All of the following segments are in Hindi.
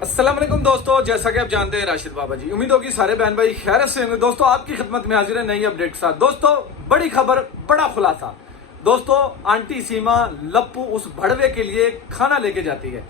अस्सलाम वालेकुम दोस्तों, जैसा कि आप जानते हैं राशिद बाबा जी, उम्मीद होगी सारे बहन भाई खैरियत से होंगे। दोस्तों आपकी खिदमत में हाजिर है नई अपडेट के साथ। दोस्तों बड़ी खबर, बड़ा खुलासा। दोस्तों आंटी सीमा लप्पू उस भड़वे के लिए खाना लेके जाती है।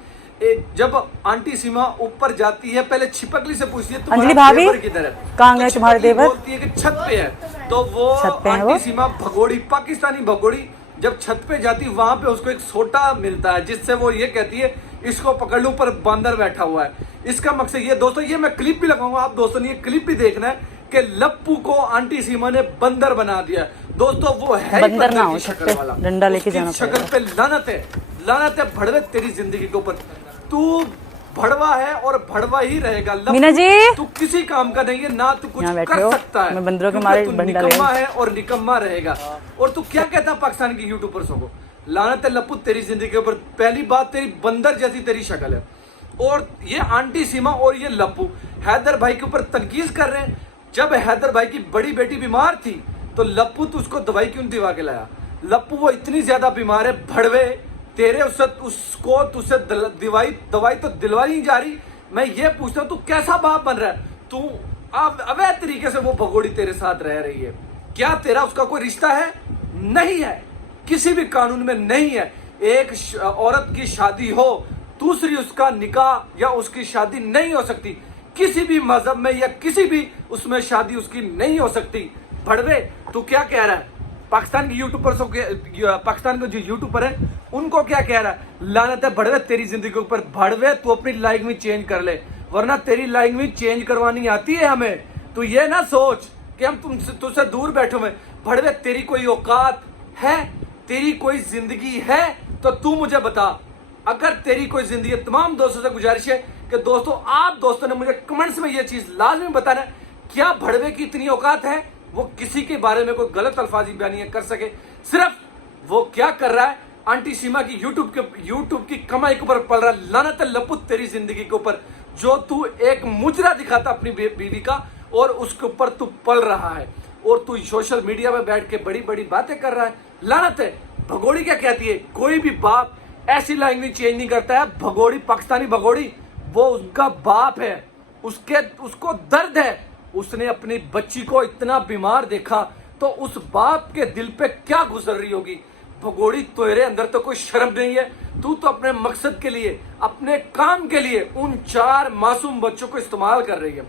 जब आंटी सीमा ऊपर जाती है, पहले छिपकली से पूछती है तुम्हारा देवर किधर है, कहाँ गए तुम्हारे देवर? बोलती है कि छत पे है। तो वो आंटी सीमा भगोड़ी, पाकिस्तानी भगोड़ी, जब छत पे जाती वहां पे उसको एक सोटा मिलता है जिससे वो ये कहती है इसको पकड़ लूं, पर बंदर बैठा हुआ है। इसका मकसद ये दोस्तों, ये मैं क्लिप भी लगाऊंगा, आप दोस्तों ने ये क्लिप भी देखना है कि लप्पू को आंटी सीमा ने बंदर बना दिया। दोस्तों वो है बंदर ना हो, शक्ल वाला, डंडा लेके जाना शक्ल पे लानत है, लानत है भड़वे तेरी जिंदगी के ऊपर। तू भड़वा है और भड़वा ही रहेगा। मीना जी, तू किसी काम का नहीं है, ना तू कुछ कर सकता है। मैं बंदरों के मारे तू बंडा निकम्मा है और निकम्मा रहेगा। और तू क्या कहता है पाकिस्तान के यूट्यूबर्स को? लानत है लप्पू तेरी जिंदगी के ऊपर। पहली बात, तेरी बंदर जैसी तेरी शक्ल है। और ये आंटी सीमा और ये लप्पू हैदर भाई के ऊपर तनकीज कर रहे हैं। जब हैदर भाई की बड़ी बेटी बीमार थी तो लप्पू तू उसको दवाई क्यों दिवा के लाया? लप्पू वो इतनी ज्यादा बीमार है, भड़वे तेरे उसको तुझसे दवाई तो दिलवाई नहीं जा रही। मैं ये पूछता हूँ तू कैसा बाप बन रहा है? तू अवैध तरीके से वो भगोड़ी तेरे साथ रह रही है। क्या तेरा उसका कोई रिश्ता है? नहीं है, किसी भी कानून में नहीं है। एक औरत की शादी हो, दूसरी उसका निकाह या उसकी शादी नहीं हो सकती। किसी भी मजहब में या किसी भी उसमें शादी उसकी नहीं हो सकती। भड़वे तू क्या कह रहा है? पाकिस्तान के यूट्यूबर्स, पाकिस्तान के जो यूट्यूबर है उनको क्या कह रहा है? लानत है भड़वे तेरी जिंदगी के ऊपर। भड़वे तू अपनी लैंग्वेज चेंज कर ले, वरना तेरी लैंग्वेज चेंज करवानी आती है हमें। तू ये ना सोच कि हम तुझसे दूर बैठे हुए। भड़वे तेरी कोई औकात है? तेरी कोई जिंदगी है? तो तू मुझे बता। अगर तेरी कोई जिंदगी है, तमाम दोस्तों से गुजारिश है कि दोस्तों आप दोस्तों ने मुझे कमेंट्स में ये चीज लाजमी बताना है, क्या भड़वे की इतनी औकात है वो किसी के बारे में कोई गलत अल्फाजी बयानी कर सके? सिर्फ वो क्या कर रहा है? आंटी सीमा की यूट्यूब की कमाई के ऊपर पल रहा है। लानत लप्पू तेरी जिंदगी के ऊपर, जो तू एक मुजरा दिखाता अपनी बीवी का और उसके ऊपर तू पल रहा है। और तू सोशल मीडिया में बैठ के बड़ी बड़ी बातें कर रहा है। लानत है। भगोड़ी क्या कहती है? कोई भी बाप ऐसी लैंग्वेज चेंज नहीं करता है। भगोड़ी, पाकिस्तानी भगोड़ी, वो उनका बाप है, उसको दर्द है। उसने अपनी बच्ची को इतना बीमार देखा तो उस बाप के दिल पे क्या गुजर रही होगी। भगोड़ी तेरे अंदर तो कोई शर्म नहीं है। तू तो अपने मकसद के लिए, अपने काम के लिए उन 4 मासूम बच्चों को इस्तेमाल कर रही है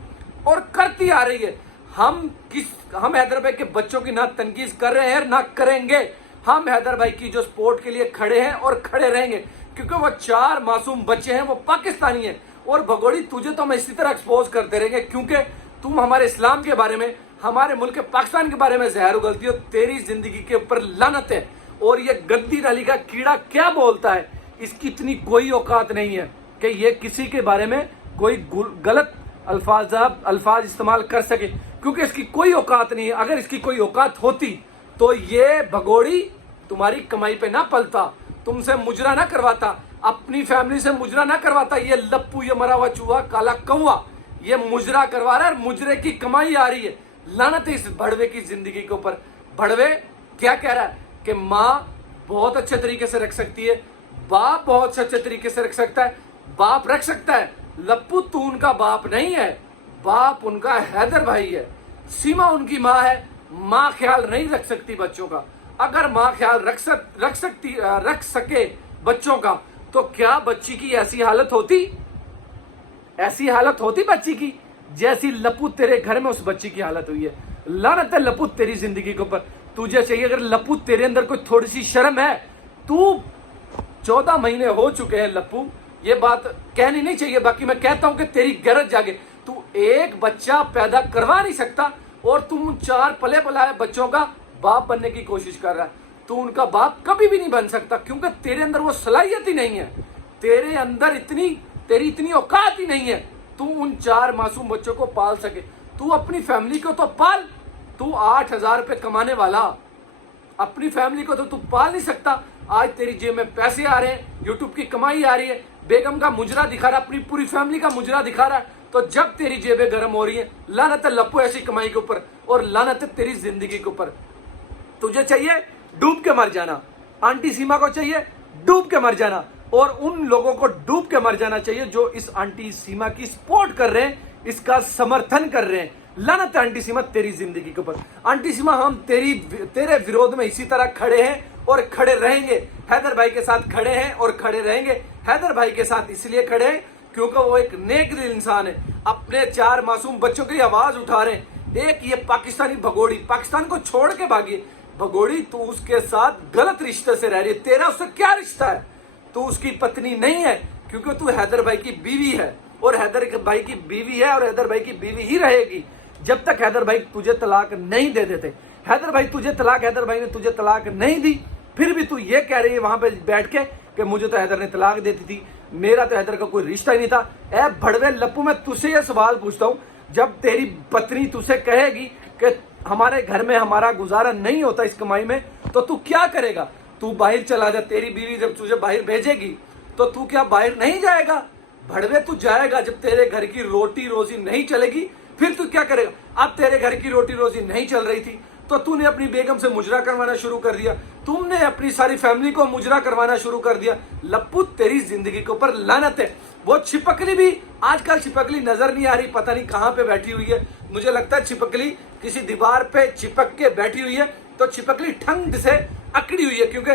और करती आ रही है। हम हैदर भाई के बच्चों की ना तनकीज कर रहे हैं ना करेंगे। हम हैदर भाई की जो सपोर्ट के लिए खड़े हैं और खड़े रहेंगे, क्योंकि वो 4 मासूम बच्चे हैं, वो पाकिस्तानी हैं। और भगोड़ी तुझे तो हम इसी तरह एक्सपोज करते रहेंगे, क्योंकि तुम हमारे इस्लाम के बारे में, हमारे मुल्क पाकिस्तान के बारे में जहर उगलती हो। तेरी जिंदगी के ऊपर लानत है। और ये गद्दी नाली का कीड़ा क्या बोलता है, इसकी इतनी कोई औकात नहीं है कि ये किसी के बारे में कोई गलत अल्फाज इस्तेमाल कर सके, क्योंकि इसकी कोई औकात नहीं है। अगर इसकी कोई औकात होती तो ये भगोड़ी तुम्हारी कमाई पे ना पलता, तुमसे मुजरा ना करवाता, अपनी फैमिली से मुजरा ना करवाता। ये लप्पू, ये मरा हुआ चूहा, काला कौवा, ये मुजरा करवा रहा है, मुजरे की कमाई आ रही है। लानत है इस भड़वे की जिंदगी के ऊपर। भड़वे क्या कह रहा है कि माँ बहुत अच्छे तरीके से रख सकती है, बाप बहुत अच्छे तरीके से रख सकता है, बाप रख सकता है। लप्पू तू उनका बाप नहीं है, बाप उनका हैदर भाई है। सीमा उनकी माँ है, माँ ख्याल नहीं रख सकती बच्चों का। अगर माँ ख्याल रख सके बच्चों का, तो क्या बच्ची की ऐसी हालत होती? ऐसी हालत होती बच्ची की जैसी लप्पू तेरे घर में उस बच्ची की हालत हुई है। लानत है लप्पू तेरी जिंदगी के ऊपर। तुझे चाहिए, अगर लप्पू तेरे अंदर कोई थोड़ी सी शर्म है, तू 14 महीने हो चुके हैं लप्पू, ये बात कहनी नहीं चाहिए। बाकी मैं कहता हूं कि तेरी गरज जागे। तू एक बच्चा पैदा करवा नहीं सकता और तुम 4 पले पलाए बच्चों का बाप बनने की कोशिश कर रहा है। तू उनका बाप कभी भी नहीं बन सकता, क्योंकि तेरे अंदर वो सलाहियत ही नहीं है। तेरे अंदर तेरी इतनी औकात ही नहीं है तू उन 4 मासूम बच्चों को पाल सके। तू अपनी फैमिली को तो पाल। तू 8,000 रुपए कमाने वाला, अपनी फैमिली को तो तू पाल नहीं सकता। आज तेरी जेब में पैसे आ रहे हैं, यूट्यूब की कमाई आ रही है, बेगम का मुजरा दिखा रहा है, अपनी पूरी फैमिली का मुजरा दिखा रहा है। तो जब तेरी जेबें गर्म हो रही है, लानत है लप्पू ऐसी कमाई के ऊपर और लानत है तेरी जिंदगी के ऊपर। तुझे चाहिए डूब के मर जाना, आंटी सीमा को चाहिए डूब के मर जाना। और उन लोगों को डूब के मर जाना चाहिए जो इस आंटी सीमा की सपोर्ट कर रहे हैं, इसका समर्थन कर रहे हैं। लानत है आंटी सीमा तेरी जिंदगी के ऊपर। आंटी सीमा हम तेरे विरोध में इसी तरह खड़े हैं और खड़े रहेंगे। हैदर भाई के साथ खड़े हैं और खड़े रहेंगे। हैदर भाई के साथ इसलिए खड़े हैं क्योंकि वो एक नेक दिल इंसान है, अपने 4 मासूम बच्चों की आवाज उठा रहे हैं। एक ये पाकिस्तानी भगोड़ी पाकिस्तान को छोड़ के भागी। भगोड़ी तू उसके साथ गलत रिश्ते से रह रही है, तेरा उससे क्या रिश्ता है? तू उसकी पत्नी नहीं है क्योंकि तू हैदर भाई की बीवी है और हैदर भाई की बीवी है और हैदर भाई की बीवी ही रहेगी जब तक हैदर भाई तुझे तलाक नहीं दे देते। हैदर भाई ने तुझे तलाक नहीं दी, फिर भी तू ये कह रही है वहां पे बैठ के कि मुझे तो हैदर ने तलाक देती थी, मेरा तो हैदर का कोई रिश्ता ही नहीं था। ए भड़वे लप्पू, मैं तुझसे ये सवाल पूछता हूं, जब तेरी पत्नी तुझसे कहेगी कि हमारे घर में हमारा गुजारा नहीं होता इस कमाई में, तो तू क्या करेगा? तू बाहर चला जा। तेरी बीवी जब तुझे बाहर भेजेगी तो तू क्या बाहर नहीं जाएगा? भड़वे तू जाएगा। जब तेरे घर की रोटी रोजी नहीं चलेगी फिर तू क्या करेगा? अब तेरे घर की रोटी रोजी नहीं चल रही थी तो तूने अपनी बेगम से मुजरा करवाना शुरू कर दिया, तुमने अपनी सारी फैमिली को मुजरा करवाना शुरू कर दिया। लप्पू तेरी जिंदगी के ऊपर लानत है। वो छिपकली भी आजकल छिपकली नजर नहीं आ रही, पता नहीं कहां पे बैठी हुई है। मुझे लगता है छिपकली किसी दीवार पे चिपक के बैठी हुई है, तो छिपकली ठंड से अकड़ी हुई है क्योंकि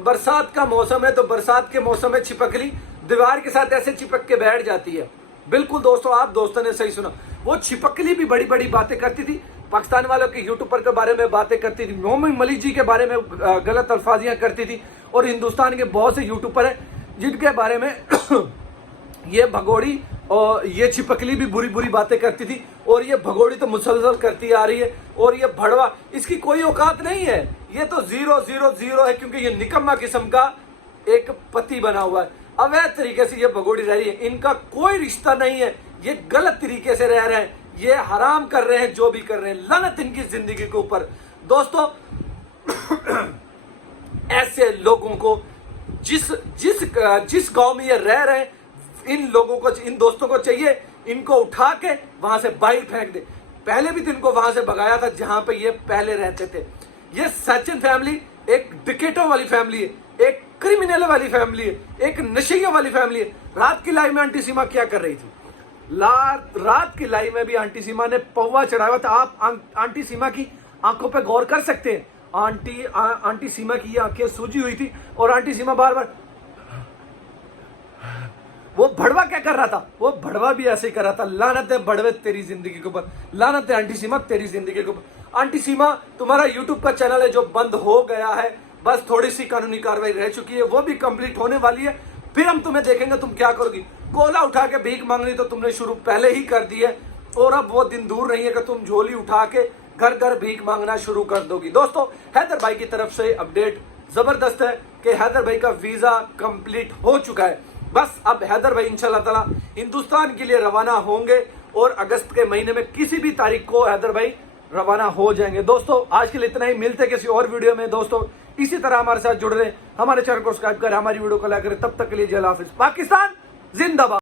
बरसात का मौसम है। तो बरसात के मौसम में छिपकली दीवार के साथ ऐसे चिपक के बैठ जाती है। बिल्कुल दोस्तों, आप दोस्तों ने सही सुना। वो छिपकली भी बड़ी बड़ी बातें करती थी, पाकिस्तान वालों के यूट्यूबर के बारे में बातें करती थी, मोमिन मलिक जी के बारे में गलत अल्फाजियां करती थी, और हिंदुस्तान के बहुत से यूट्यूबर हैं जिनके बारे में ये भगोड़ी और ये छिपकली भी बुरी बुरी बातें करती थी, और ये भगोड़ी तो मुसलसल करती आ रही है। और ये भड़वा, इसकी कोई औकात नहीं है, ये तो 000 है क्योंकि ये निकम्मा किस्म का एक पति बना हुआ है। अवैध तरीके से ये भगोड़ी रह रही है, इनका कोई रिश्ता नहीं है, ये गलत तरीके से रह रहे हैं, ये हराम कर रहे हैं जो भी कर रहे हैं। लानत इनकी जिंदगी के ऊपर। दोस्तों ऐसे लोगों को जिस गांव में ये रह रहे हैं, इन लोगों को, इन दोस्तों को चाहिए इनको उठा के वहां से बाहर फेंक दे। पहले भी तो इनको वहां से भगाया था जहां पे ये पहले रहते थे। ये सचिन फैमिली एक डिकेटों वाली फैमिली है, एक क्रिमिनल वाली फैमिली है, एक नशेइयों वाली फैमिली है। रात की लाइव में आंटी सीमा क्या कर रही थी? रात की लाइव में भी आंटी सीमा ने पौवा चढ़ाया था। आप आंटी सीमा की आंखों पे गौर कर सकते हैं। आंटी सीमा की आंखें सूजी हुई थी और आंटी सीमा बार बार, वो भड़वा क्या कर रहा था? वो भड़वा भी ऐसे ही कर रहा था। लानत है भड़वे तेरी जिंदगी के ऊपर, लानत है आंटी सीमा तेरी जिंदगी के ऊपर। आंटी सीमा, तुम्हारा यूट्यूब का चैनल है जो बंद हो गया है, बस थोड़ी सी कानूनी कार्रवाई रह चुकी है, वो भी कंप्लीट होने वाली है, फिर हम तुम्हें देखेंगे तुम क्या करोगी। गोला उठा के भीख मांगनी तो तुमने शुरू पहले ही कर दी है, और अब वो दिन दूर नहीं है कि तुम झोली उठा के घर घर भीख मांगना शुरू कर दोगी। दोस्तों हैदर भाई की तरफ से अपडेट जबरदस्त है कि हैदर भाई का वीजा कंप्लीट हो चुका है। बस अब हैदर भाई इंशाल्लाह ताला हिंदुस्तान के लिए रवाना होंगे और अगस्त के महीने में किसी भी तारीख को हैदर भाई रवाना हो जाएंगे। दोस्तों आज के लिए इतना ही, मिलते किसी और वीडियो में। दोस्तों इसी तरह हमारे साथ जुड़ रहे, हमारे चैनल को सब्सक्राइब करें, हमारी वीडियो को लाइक करें। तब तक के लिए जय हाफिज। पाकिस्तान जिंदाबाद।